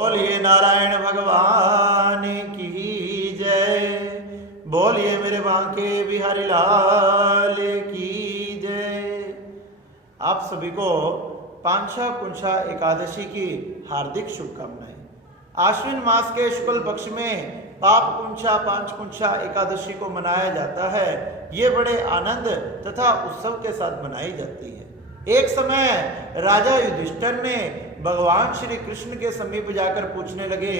बोलिए नारायण भगवान की जय। बोलिए मेरे बांके बिहारी लाल की जय। आप सभी को पांछा कुंछा एकादशी की हार्दिक शुभकामनाएं। आश्विन मास के शुक्ल पक्ष में पाप कुंछा पांच कुंछा एकादशी को मनाया जाता है। ये बड़े आनंद तथा उत्सव के साथ मनाई जाती है। एक समय राजा युधिष्ठिर ने भगवान श्री कृष्ण के समीप जाकर पूछने लगे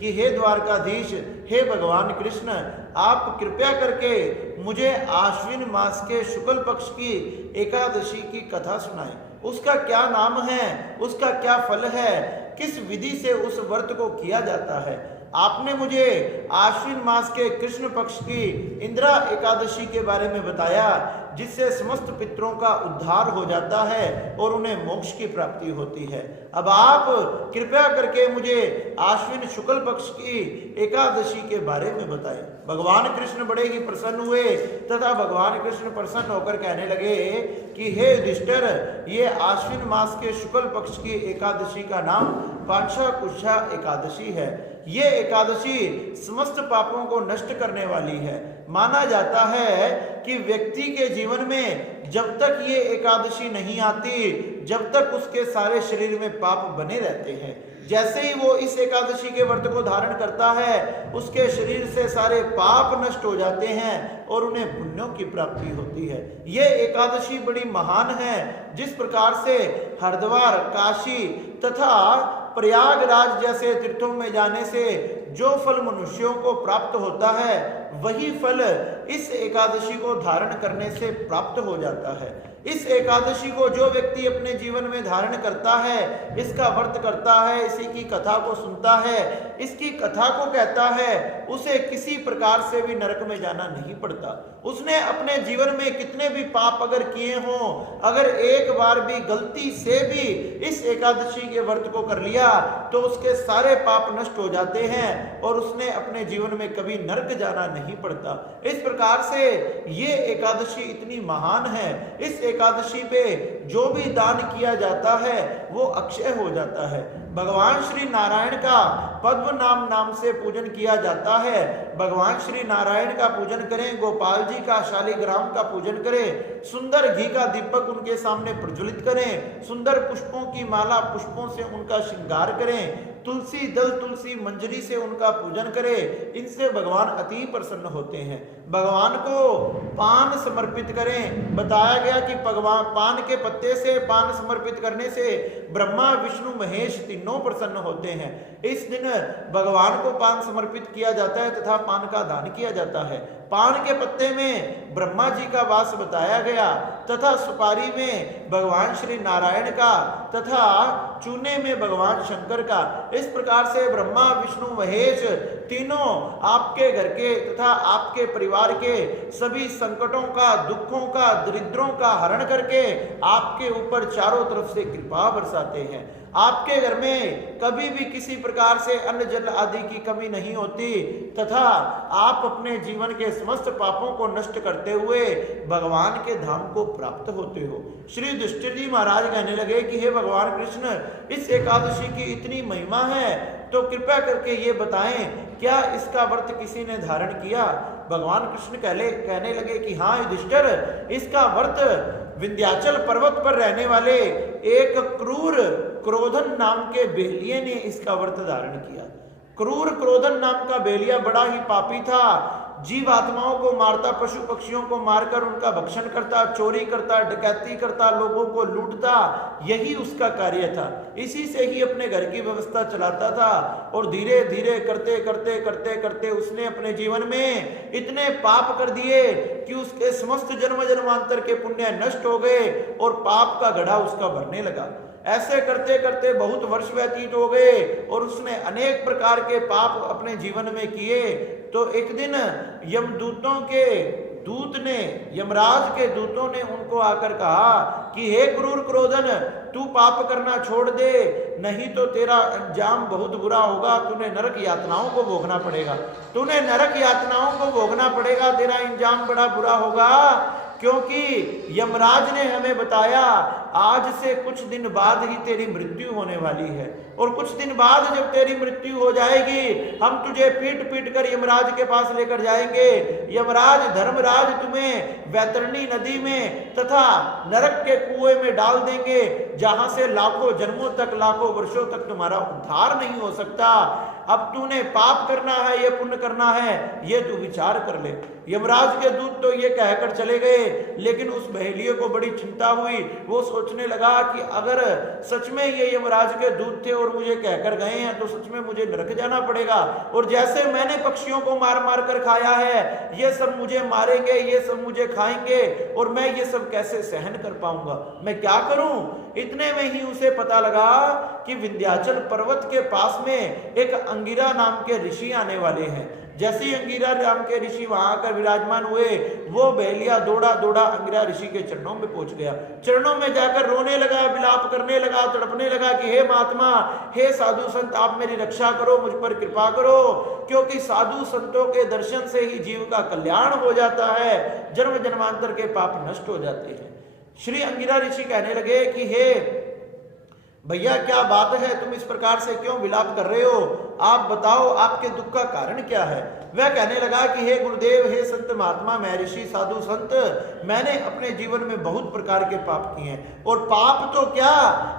कि हे द्वारकाधीश, हे भगवान कृष्ण, आप कृपया करके मुझे आश्विन मास के शुक्ल पक्ष की एकादशी की कथा सुनाएं। उसका क्या नाम है, उसका क्या फल है, किस विधि से उस व्रत को किया जाता है। आपने मुझे आश्विन मास के कृष्ण पक्ष की इंदिरा एकादशी के बारे में बताया, जिससे समस्त पितरों का उद्धार हो जाता है और उन्हें मोक्ष की प्राप्ति होती है। अब आप कृपया करके मुझे आश्विन शुक्ल पक्ष की एकादशी के बारे में बताएं। भगवान कृष्ण बड़े ही प्रसन्न हुए तथा भगवान कृष्ण प्रसन्न होकर कहने लगे कि हे युधिष्ठिर, ये आश्विन मास के शुक्ल पक्ष की एकादशी का नाम पांछा कुंछा एकादशी है। ये एकादशी समस्त पापों को नष्ट करने वाली है। माना जाता है कि व्यक्ति के जीवन में जब तक ये एकादशी नहीं आती, जब तक उसके सारे शरीर में पाप बने रहते हैं। जैसे ही वो इस एकादशी के व्रत को धारण करता है, उसके शरीर से सारे पाप नष्ट हो जाते हैं और उन्हें पुण्यों की प्राप्ति होती है। ये एकादशी बड़ी महान है। जिस प्रकार से हरिद्वार, काशी तथा प्रयागराज जैसे तीर्थों में जाने से जो फल मनुष्यों को प्राप्त होता है, वही फल इस एकादशी को धारण करने से प्राप्त हो जाता है। इस एकादशी को जो व्यक्ति अपने जीवन में धारण करता है, इसका व्रत करता है, इसी की कथा को सुनता है, इसकी कथा को कहता है, उसे किसी प्रकार से भी नरक में जाना नहीं पड़ता। उसने अपने जीवन में कितने भी पाप अगर किए हों, अगर एक बार भी गलती से भी इस एकादशी के व्रत को कर लिया तो उसके सारे पाप नष्ट हो जाते हैं और उसने अपने जीवन में कभी नरक जाना नहीं पड़ता। इस प्रकार से ये एकादशी इतनी महान है। इस एकादशी पे जो भी दान किया जाता है वो अक्षय हो जाता है। भगवान श्री नारायण का पद्म नाम से पूजन किया जाता है। भगवान श्री नारायण का पूजन करें, गोपाल जी का शालिग्राम का पूजन करें, सुंदर घी का दीपक उनके सामने प्रज्वलित करें, सुंदर पुष्पों की माला पुष्पों से उनका श्रृंगार करें, तुलसी दल तुलसी मंजरी से उनका पूजन करें। इनसे भगवान अति प्रसन्न होते हैं। भगवान को पान समर्पित करें। बताया गया कि भगवान पान के पत्ते से पान समर्पित करने से ब्रह्मा विष्णु महेश तीनों प्रसन्न होते हैं। इस दिन भगवान को पान समर्पित किया जाता है तथा पान का दान किया जाता है। पान के पत्ते में ब्रह्मा जी का वास बताया गया तथा सुपारी में भगवान श्री नारायण का तथा चूने में भगवान शंकर का। इस प्रकार से ब्रह्मा विष्णु महेश तीनों आपके घर के तथा आपके परिवार के सभी संकटों का, दुखों का, दरिद्रों का हरण करके आपके ऊपर चारों तरफ से कृपा बरसाते हैं। आपके घर में कभी भी किसी प्रकार से अन्न जल आदि की कमी नहीं होती तथा आप अपने जीवन के समस्त पापों को नष्ट करते हुए भगवान के धाम को प्राप्त होते हो। श्री युधिष्ठिर जी महाराज कहने लगे कि हे भगवान कृष्ण, इस एकादशी की इतनी महिमा है तो कृपया करके ये बताएं, क्या इसका व्रत किसी ने धारण किया? भगवान कृष्ण कहने लगे कि हाँ युधिष्ठिर, इसका व्रत विंध्याचल पर्वत पर रहने वाले एक क्रूर क्रोधन नाम के बेलिये ने इसका व्रत धारण किया। क्रूर क्रोधन नाम का बेलिया बड़ा ही पापी था। जीवात्माओं को मारता, पशु पक्षियों को मारकर उनका भक्षण करता, चोरी करता, डकैती करता, लोगों को लूटता, यही उसका कार्य था। इसी से ही अपने घर की व्यवस्था चलाता था और धीरे धीरे करते करते करते करते उसने अपने जीवन में इतने पाप कर दिए कि उसके समस्त जन्म जन्मांतर के पुण्य नष्ट हो गए और पाप का घड़ा उसका भरने लगा। ऐसे करते करते बहुत वर्ष व्यतीत हो गए और उसने अनेक प्रकार के पाप अपने जीवन में किए। तो एक दिन यमदूतों के दूत ने, यमराज के दूतों ने उनको आकर कहा कि हे क्रूर क्रोधन, तू पाप करना छोड़ दे, नहीं तो तेरा अंजाम बहुत बुरा होगा। तूने नरक यातनाओं को भोगना पड़ेगा, तूने नरक यातनाओं को भोगना पड़ेगा, तेरा अंजाम बड़ा बुरा होगा। क्योंकि यमराज ने हमें बताया आज से कुछ दिन बाद ही तेरी मृत्यु होने वाली है, और कुछ दिन बाद जब तेरी मृत्यु हो जाएगी हम तुझे पीट पीट कर यमराज के पास लेकर जाएंगे। यमराज धर्मराज तुम्हें वैतरणी नदी में तथा नरक के कुएं में डाल देंगे, जहां से लाखों जन्मों तक, लाखों वर्षों तक तुम्हारा उद्धार नहीं हो सकता। अब तूने पाप करना है, ये पुण्य करना है, ये तू विचार कर ले। यमराज के दूत तो ये कहकर चले गए, लेकिन उस बहेलिये को बड़ी चिंता हुई। वो सोचने लगा कि अगर सच में ये यमराज के दूत थे और मुझे कहकर गए हैं तो सच में मुझे नरक जाना पड़ेगा, और जैसे मैंने पक्षियों को मार मार कर खाया है, ये सब मुझे मारेंगे, ये सब मुझे खाएंगे, और मैं ये सब कैसे सहन कर पाऊंगा, मैं क्या करूं। इतने में ही उसे पता लगा कि विंध्याचल पर्वत के पास में एक अंगिरा नाम के ऋषि आने वाले हैं। जैसे ही अंगिरा नाम के ऋषि वहां आकर विराजमान हुए, वो बहेलिया दौड़ा दौड़ा अंगिरा ऋषि के चरणों में पहुंच गया। चरणों में जाकर रोने लगा, विलाप करने लगा, तड़पने लगा कि हे महात्मा, हे साधु संत, आप मेरी रक्षा करो, मुझ पर कृपा करो, क्योंकि साधु संतों के दर्शन से ही जीव का कल्याण हो जाता है, जन्म जन्मांतर के पाप नष्ट हो जाते हैं। श्री अंगिरा ऋषि कहने लगे कि हे भैया, क्या बात है, तुम इस प्रकार से क्यों विलाप कर रहे हो, आप बताओ आपके दुख का कारण क्या है। वह कहने लगा कि हे गुरुदेव, हे संत महात्मा, महर्षि, साधु संत, मैंने अपने जीवन में बहुत प्रकार के पाप किए हैं, और पाप तो क्या,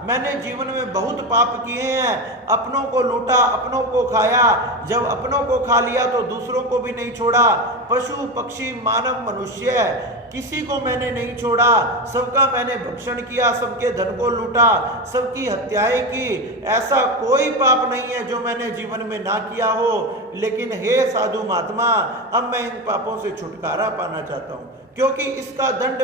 मैंने जीवन में बहुत पाप किए हैं। अपनों को लूटा, अपनों को खाया, जब अपनों को खा लिया तो दूसरों को भी नहीं छोड़ा। पशु पक्षी मानव मनुष्य किसी को मैंने नहीं छोड़ा, सबका मैंने भक्षण किया, सबके धन को लूटा, सबकी हत्याएं की। ऐसा कोई पाप नहीं है जो मैंने जीवन में ना किया हो। लेकिन हे साधु महात्मा, अब मैं इन पापों से छुटकारा पाना चाहता हूँ, क्योंकि इसका दंड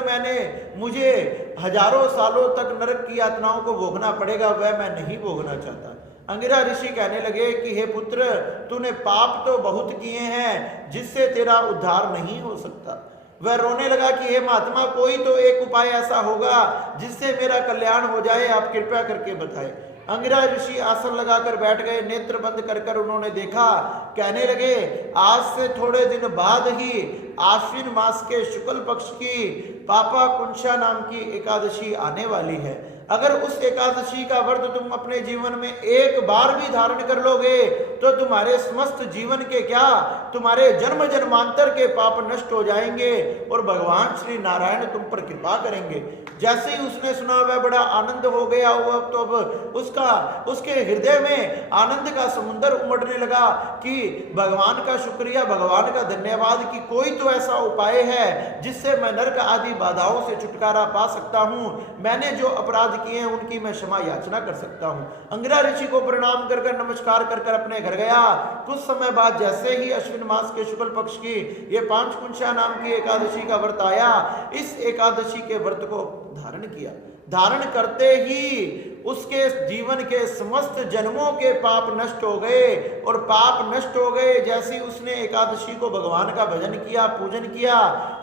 मुझे हजारों सालों तक नरक की यातनाओं को भोगना पड़ेगा, वह मैं नहीं भोगना चाहता। अंगिरा ऋषि कहने लगे कि हे पुत्र, तूने पाप तो बहुत किए हैं जिससे तेरा उद्धार नहीं हो सकता। वह रोने लगा कि हे महात्मा, कोई तो एक उपाय ऐसा होगा जिससे मेरा कल्याण हो जाए, आप कृपया करके बताएं। अंगिरा ऋषि आसन लगाकर बैठ गए, नेत्र बंद कर कर उन्होंने देखा। कहने लगे, आज से थोड़े दिन बाद ही आश्विन मास के शुक्ल पक्ष की पापा कुंशा नाम की एकादशी आने वाली है। अगर उस एकादशी का व्रत तुम अपने जीवन में एक बार भी धारण कर लोगे तो तुम्हारे समस्त जीवन के क्या, तुम्हारे जन्म जन्मांतर के पाप नष्ट हो जाएंगे और भगवान श्री नारायण तुम पर कृपा करेंगे। जैसे ही उसने सुना वह बड़ा आनंद हो गया। वह तो अब उसके हृदय में आनंद का समुद्र उमड़ने लगा कि भगवान का शुक्रिया, भगवान का धन्यवाद कि कोई तो ऐसा उपाय है जिससे मैं नरक आदि बाधाओं से छुटकारा पा सकता हूँ। मैंने जो अपराध किए हैं उनकी मैं क्षमा याचना कर सकता हूँ। अंगिरा ऋषि को प्रणाम कर कर नमस्कार कर कर अपने घर गया। कुछ समय बाद जैसे ही अश्विन मास के शुक्ल पक्ष की ये पांचकुंशा नाम की एकादशी का व्रत आया, इस एकादशी के व्रत को धारण किया। धारण करते ही उसके जीवन के समस्त जन्मों के पाप नष्ट हो गए और पाप नष्ट हो गए। जैसे उसने एकादशी को भगवान का भजन किया, पूजन किया,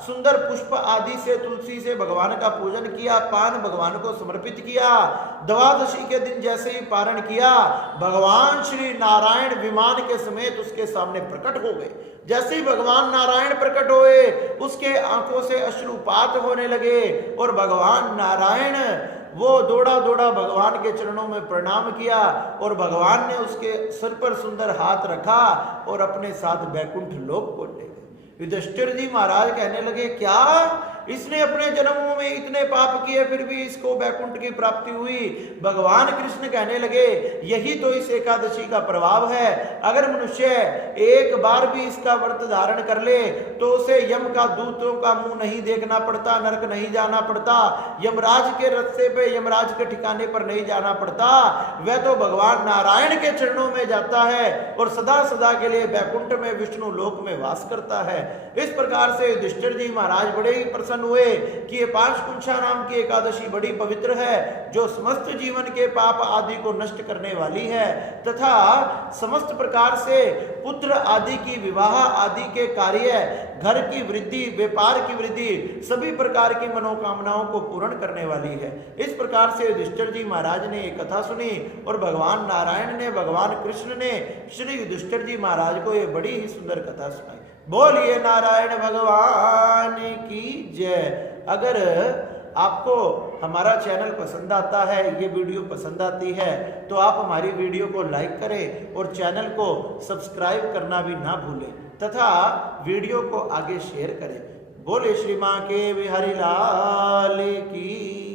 सुंदर पुष्प आदि से, तुलसी से भगवान का पूजन किया, पान भगवान को समर्पित किया। द्वादशी के दिन जैसे ही पारण किया, भगवान श्री नारायण विमान के समेत उसके सामने प्रकट हो गए। जैसे ही भगवान नारायण प्रकट हुए, उसके आंखों से अश्रुपात होने लगे और भगवान नारायण वो दौड़ा दौड़ा भगवान के चरणों में प्रणाम किया और भगवान ने उसके सिर पर सुंदर हाथ रखा और अपने साथ बैकुंठ लोक को ले गए। युधिष्ठिर जी महाराज कहने लगे, क्या इसने अपने जन्मों में इतने पाप किए फिर भी इसको बैकुंठ की प्राप्ति हुई? भगवान कृष्ण कहने लगे, यही तो इस एकादशी का प्रभाव है। अगर मनुष्य एक बार भी इसका व्रत धारण कर ले तो उसे यम का दूतों का मुंह नहीं देखना पड़ता, नरक नहीं जाना पड़ता, यमराज के रास्ते पे, यमराज के ठिकाने पर नहीं जाना पड़ता। वह तो भगवान नारायण के चरणों में जाता है और सदा सदा के लिए बैकुंठ में, विष्णु लोक में वास करता है। इस प्रकार से युधिष्ठिर जी महाराज बड़े ही प्रसन्न हुए कि ये पांचकुंशा नाम की एकादशी बड़ी पवित्र है, जो समस्त जीवन के पाप आदि को नष्ट करने वाली है तथा समस्त प्रकार से पुत्र आदि की, विवाह आदि के कार्य, घर की वृद्धि, व्यापार की वृद्धि, सभी प्रकार की मनोकामनाओं को पूर्ण करने वाली है। इस प्रकार से युधिष्ठिर जी महाराज ने ये कथा सुनी और भगवान नारायण ने, भगवान कृष्ण ने श्री युधिष्ठिर जी महाराज को ये बड़ी ही सुंदर कथा सुनाई। बोलिए नारायण भगवान की जय। अगर आपको हमारा चैनल पसंद आता है, ये वीडियो पसंद आती है, तो आप हमारी वीडियो को लाइक करें और चैनल को सब्सक्राइब करना भी ना भूलें तथा वीडियो को आगे शेयर करें। बोले श्री मां के बिहारी लाल की।